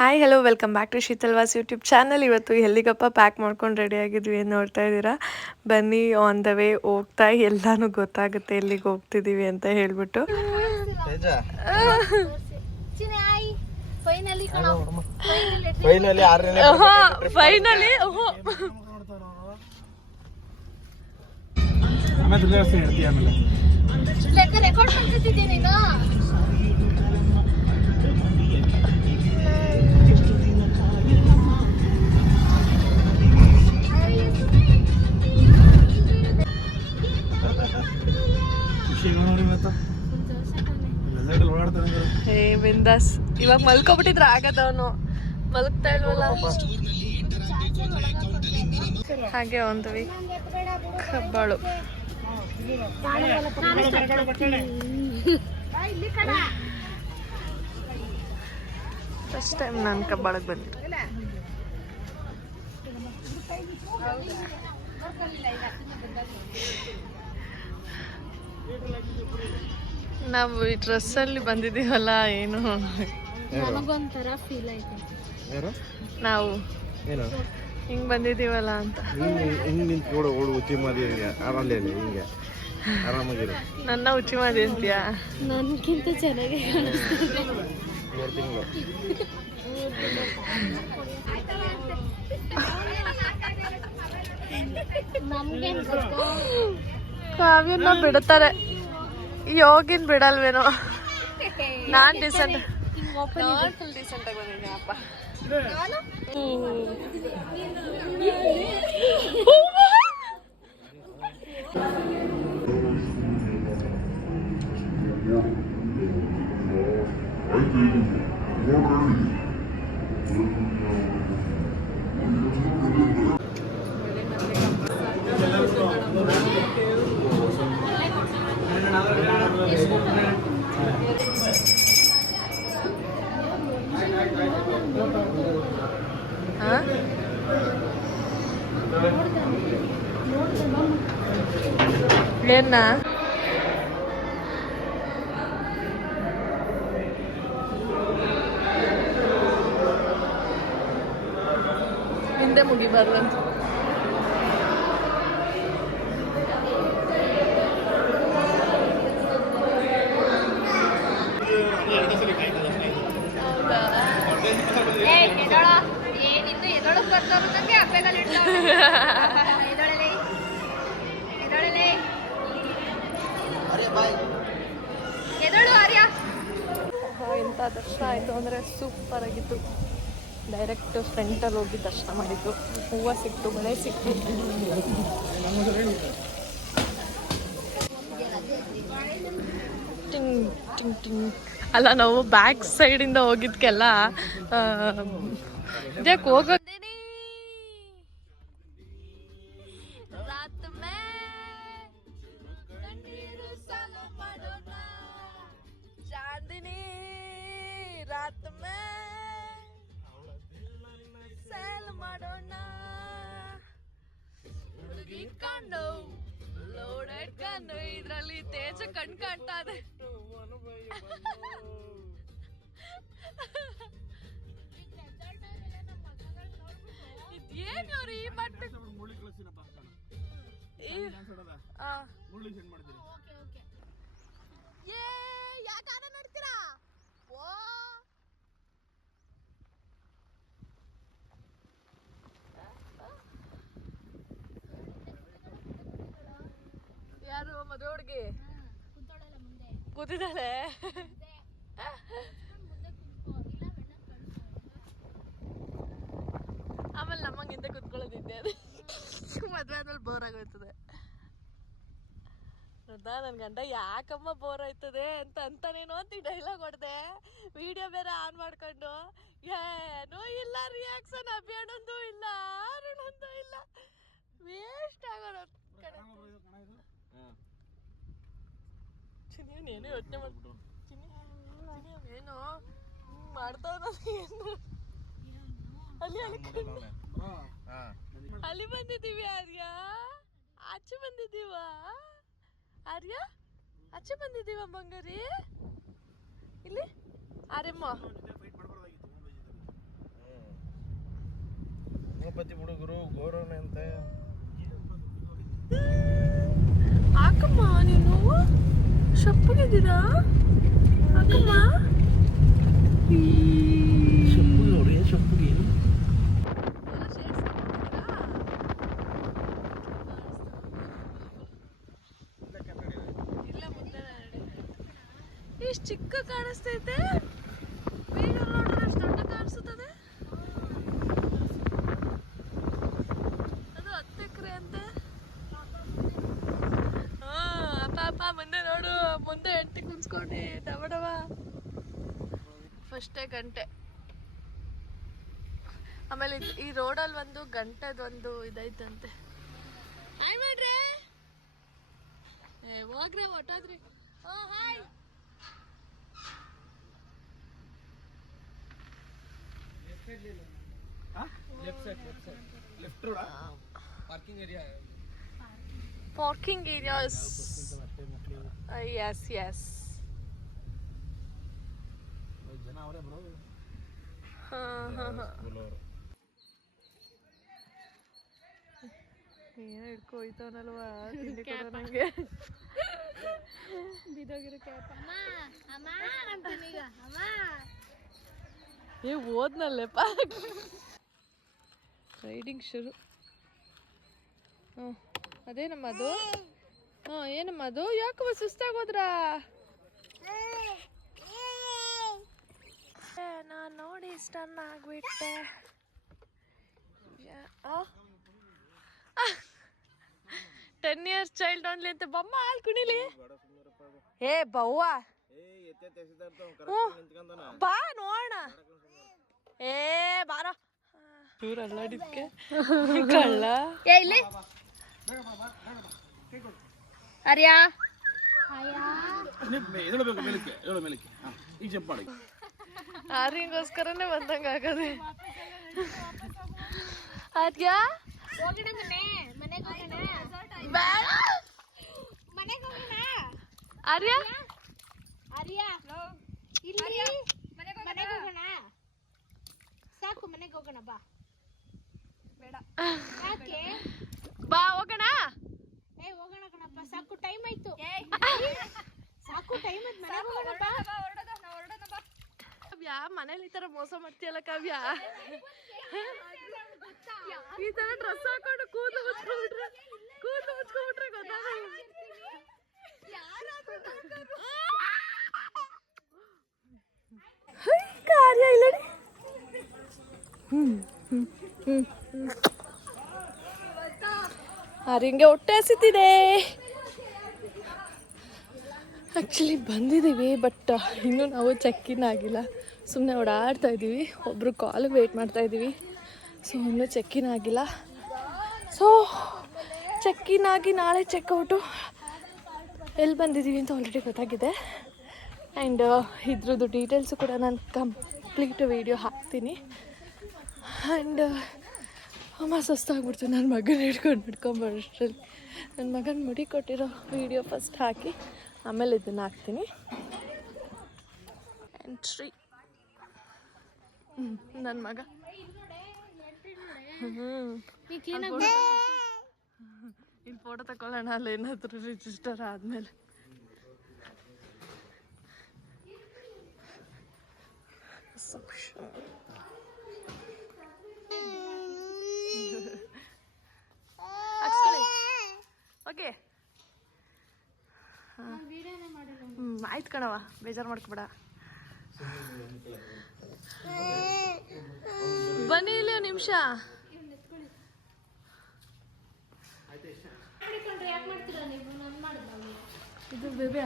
Hi hello welcome back to ಶೀತಲ್ವಾಸ್ YouTube channel. ಇವತ್ತು ಎಲ್ಲಿಗಪ್ಪ ಪ್ಯಾಕ್ ಮಾಡ್ಕೊಂಡು ರೆಡಿ ಆಗಿದ್ವಿ ಅಂತ ನೋಡ್ತಾ ಇದ್ದೀರಾ. ಬನ್ನಿ, ಆನ್ ದ ವೇ ಹೋಗ್ತಾ ಎಲ್ಲಾನು ಗೊತ್ತಾಗುತ್ತೆ ಎಲ್ಲಿಗೆ ಹೋಗ್ತಿದ್ದೀವಿ ಅಂತ ಹೇಳ್ಬಿಟ್ಟು. ಫೈನಲಿ ಬಿಂದಾಸ್. ಇವಾಗ ಮಲ್ಕೊಬಿಟ್ಟಿದ್ರೆ ಆಗದವನು, ಮಲಗ್ತಾ ಇಲ್ವಲ್ಲ. ಹಾಗೆ ಒಂದ್ವಿ ಕಬ್ಬಾಳು. ಫಸ್ಟ್ ಟೈಮ್ ನಾನು ಕಬ್ಬಾಳಕ್ಕೆ ಬಂದಿದ್ದೆ. ನಾವು ಈ ಡ್ರೆಸ್ಸಲ್ಲಿ ಬಂದಿದ್ದೀವಲ್ಲ, ಏನು ನನಗೊಂಥರ ಫೀಲ್ ಆಯ್ತು. ನಾವು ಹಿಂಗ್ ಬಂದಿದ್ದೀವಲ್ಲ ಅಂತ. ನನ್ನ ಉಚ್ಚಿ ಮಾದಿ ಅಂತೀಯಾ? ನನ್ಗಿಂತ ಚೆನ್ನಾಗಿ ಕಾಣಿಸ್ತಿದೆ. ಕಾವ್ಯನ್ನ ಬಿಡ್ತಾರೆ, ಯೋಗಿನ್ ಬಿಡಲ್ವೇನೋ. ನಾನ್ ಡಿಸೆಂಟ್ ಫುಲ್ ಡಿಸೆಂಟ್ ಆಗಿ ಬಂದಿದ್ದೀನಪ್ಪ. ಏನ ಹಿಂದೆ ಮುಗಿಬಾರ್ದು ಅಂತ. ಇಂಥ ದರ್ಶನ ಆಯಿತು ಅಂದರೆ ಸೂಪರ್ ಆಗಿತ್ತು. ಡೈರೆಕ್ಟ್ ಫ್ರಂಟಲ್ಲಿ ಹೋಗಿ ದರ್ಶನ ಮಾಡಿದ್ದು. ಹೂವು ಸಿಕ್ತು, ಬಳೆ ಸಿಕ್ತು. ಟಿಂಗ್ ಟಿಂಗ್ ಟಿಂಗ್. ಅಲ್ಲ, ನಾವು ಬ್ಯಾಕ್ ಸೈಡಿಂದ ಹೋಗಿದ್ಕೆಲ್ಲ ಇದಕ್ಕೆ ಹೋಗೋದೇನೆ. ರಾತ್ ಮೇ ಸೇಲ್ ಮಾಡೋಣ, ಹುಡುಗಿ ಕಂಡು ಲೋಡ್ ಇಟ್ಕೊಂಡು. ಇದ್ರಲ್ಲಿ ತೇಜ ಕಣ್ ಕಾಣ್ತಾ ಇದೆ. ಇದೇನು ಅವ್ರು ಈ ಮಟ್ಟ ಯಾಕೆ ನೋಡ್ತೀರಾ? ಯಾರು ಮದುವೆ ಹುಡುಗಿ ಕೂತಿದ್ದಾಳೆ. ಆಮೇಲೆ ನಮ್ಮಂಗಿಂತ ಕೂತ್ಕೊಳ್ಳೋದಿದ್ದೆ. ಅದು ಮದುವೆ ಆದ್ಮೇಲೆ ಬೋರ್ ಆಗೋಯ್ತದೆ. ಹೌದಾ? ನನ್ನ ಗಂಡ ಯಾಕಮ್ಮ ಬೋರ್ ಆಯ್ತದೆ ಅಂತಾನೇನೋ ಅಂತ ಡೈಲಾಗ್ ಹೊಡೆದೆ. ವಿಡಿಯೋ ಬೇರೆ ಆನ್ ಮಾಡ್ಕೊಂಡು ಏನೂ ಇಲ್ಲ, ರಿಯಾಕ್ಷನ್ ಅಭಿಯಾನೊಂದು ಇಲ್ಲ, ಅರುಣೊಂದು ಇಲ್ಲ, ವೇಸ್ಟ್ ಆಗೋದು. ಚಿನ್ನಿ ಏನೋ ಯೋಚನೆ ಮಾಡ್ಬಿಟ್ಟು ಏನೋ ಮಾಡ್ತಾವ. ಅಲ್ಲಿ ಬಂದಿದ್ದೀವಿ ಆರ್ಯ, ಆಚೆ ಬಂದಿದ್ದೀವ ಆರ್ಯ, ಆಚೆ ಬಂದಿದ್ದೀವ ಬಂಗಾರಿ. ಇಲ್ಲಿ ಆರ್ಯಮ್ಮ ಗಣಪತಿ ಹುಡುಗರು ಗೌರವನೆ ಅಂತ ಹಾಕಮ್ಮ ನೀನು ಶಪ್ಪಗಿದ್ದೀರಾ ಹಾಕಮ್ಮ ಶಪ್ಪುಗೆ ನೋಡಿ ಶಪ್ಪುಗೆ ಇಷ್ಟು ಚಿಕ್ಕ ಕಾಣಿಸ್ತೈತೆ ವಿಡಿಯೋ ನೋಡಿದ್ರೆ ಅಷ್ಟು ದೊಡ್ಡ ಕಾಣಿಸುತ್ತದೆ ಅದು 10 ಎಕರೆ ಅಂತೆ ಅಪ್ಪ ಮುಂದೆ ನೋಡು ಮುಂದೆ ಹೆಂಡತಿ ಕುಂತ್ಕೊಂಡು ಡಬಡವ ಫಸ್ಟೇ ಗಂಟೆ ಆಮೇಲೆ ಈ ರೋಡಲ್ಲಿ ಒಂದು ಗಂಟೆದೊಂದು ಇದೈತಂತೆ ಹಾಯ್ ಮಾಡ್ರೆ ಹೋಗ್ರೆ ಹೊಟ್ಟೋದ್ರಿ ಹಾಯ್ left road parking areas yes yes ಜನ ಅವರೇ ಬರೋದು ಏನೋ ಹಿಡ್ಕೊಯ್ತವನಲ್ವಾ ತಿಂಡಿ ಕೊಡೋ ನಂಗೆ ಬಿದೋಗಿರೋ ಕ್ಯಾಪ್ ಅಮ್ಮ ಅಂತಾನೀಗ ಅಮ್ಮ ಓದ್ನಲ್ಲೆಪ್ಪ ರೈಡಿಂಗ್ ಶುರು ಅದೇನಮ್ಮ ಅದು ಏನಮ್ಮ ಅದು ಯಾಕಮ್ಮ ಸುಸ್ತಾಗೋದ್ರಾ ನಾನು ನೋಡಿ ಸ್ಟನ್ ಆಗ್ಬಿಟ್ಟೆ 10 years ಚೈಲ್ಡ್ ಓನ್ಲಿ ಅಂತ ಬಮ್ಮ ಹಾಲು ಕುಣಿಲಿ ಏ ಬವ್ವ ಬಾ ನೋಡೋಣ ಏ ಬಾರೋ ಇವ್ರು ಅಲ್ಲಾಡಿದ್ಕೆ ಕಳ್ಳ ಇಲ್ಲಿ ಅರಿಯಾ ಆರಿಂಗೋಸ್ಕರನೇ ಬಂದಂಗ ಆಗದೆ ಅದ್ಯಾ ಹೋಗೋಣ ಮನೆಗೆ ಹೋಗೋಣ ಬೇಡ ಮನೆಗೆ ಹೋಗೋಣ ಆರ್ಯ ಅರಿಯಾ ಇಲ್ಲಿ ಮನೆಗೆ ಹೋಗೋಣ ಸಾಕು ಮನೆಗೆ ಹೋಗೋಣ ಬಾ ಬೇಡ ಯಾಕೆ ಬಾ ಹೋಗೋಣ ಹೋಗೋಣ ಕಣಪ್ಪ ಸಾಕು ಟೈಮ್ ಆಯ್ತು ಸಾಕು ಟೈಮ್ ಆಯ್ತು ಮನೆಗೆ ಹೋಗೋಣ ಬಾ ಕಾವ್ಯ ಮನೇಲಿ ಈ ತರ ಮೋಸ ಮಾಡ್ತೀಯಲ್ಲ ಕಾವ್ಯ ಈ ತರ ಡ್ರೆಸ್ ಹಾಕೊಂಡು ಕೂದಲು ಮುಚ್ಕೊಂಡ್ಬಿಟ್ರೆ ಗೊತ್ತಾಗಲ್ಲ ಕಾರ್ಯ ಇಲ್ಲ ಹಿಂಗೆ ಹೊಟ್ಟೆ ಹಸಿತಿದೆ ಆ್ಯಕ್ಚುಲಿ ಬಂದಿದ್ದೀವಿ ಬಟ್ ಇನ್ನೂ ನಾವು ಚೆಕ್ಕಿನ್ ಆಗಿಲ್ಲ ಸುಮ್ಮನೆ ಓಡಾಡ್ತಾ ಇದ್ದೀವಿ ಒಬ್ಬರು ಕಾಲಿಗೆ ವೆಯ್ಟ್ ಮಾಡ್ತಾ ಇದ್ದೀವಿ ಸೊ ಇನ್ನೂ ಚೆಕ್ಕಿನ್ ಆಗಿಲ್ಲ ಸೊ ಚೆಕ್ಕಿನ್ ಆಗಿ ನಾಳೆ ಚೆಕ್ಔಟು ಎಲ್ಲಿ ಬಂದಿದ್ದೀವಿ ಅಂತ ಆಲ್ರೆಡಿ ಗೊತ್ತಾಗಿದೆ ಆ್ಯಂಡ್ ಇದ್ರದ್ದು ಡೀಟೇಲ್ಸು ಕೂಡ ನಾನು ಕಂಪ್ಲೀಟ್ ವೀಡಿಯೋ ಹಾಕ್ತೀನಿ ಆ್ಯಂಡ್ ಅಮ್ಮ ಸುಸ್ತಾಗ್ಬಿಡ್ತು ನನ್ನ ಮಗನ ಹಿಡ್ಕೊಂಬರೋಷ್ಟ್ರಲ್ಲಿ ನನ್ನ ಮಗನ ಮುಡಿ ಕೊಟ್ಟಿರೋ ವೀಡಿಯೋ ಫಸ್ಟ್ ಹಾಕಿ ಆಮೇಲೆ ಇದನ್ನು ಹಾಕ್ತೀನಿ ಎಂಟ್ರಿ ನನ್ನ ಮಗ ಇಲ್ಲಿ ಫೋಟೋ ತಗೊಳ್ಳೋಣ ಅಲ್ಲ ಏನಾದರೂ ರಿಜಿಸ್ಟರ್ ಆದಮೇಲೆ ಓಕೆ ಆಯ್ತು ಕಣವ ಬೇಜಾರು ಮಾಡ್ಕೊಬೇಡ ಬನ್ನಿ ಇಲ್ಲಿ ಒಂದು ನಿಮಿಷ ಇದು ಬೇಬೆ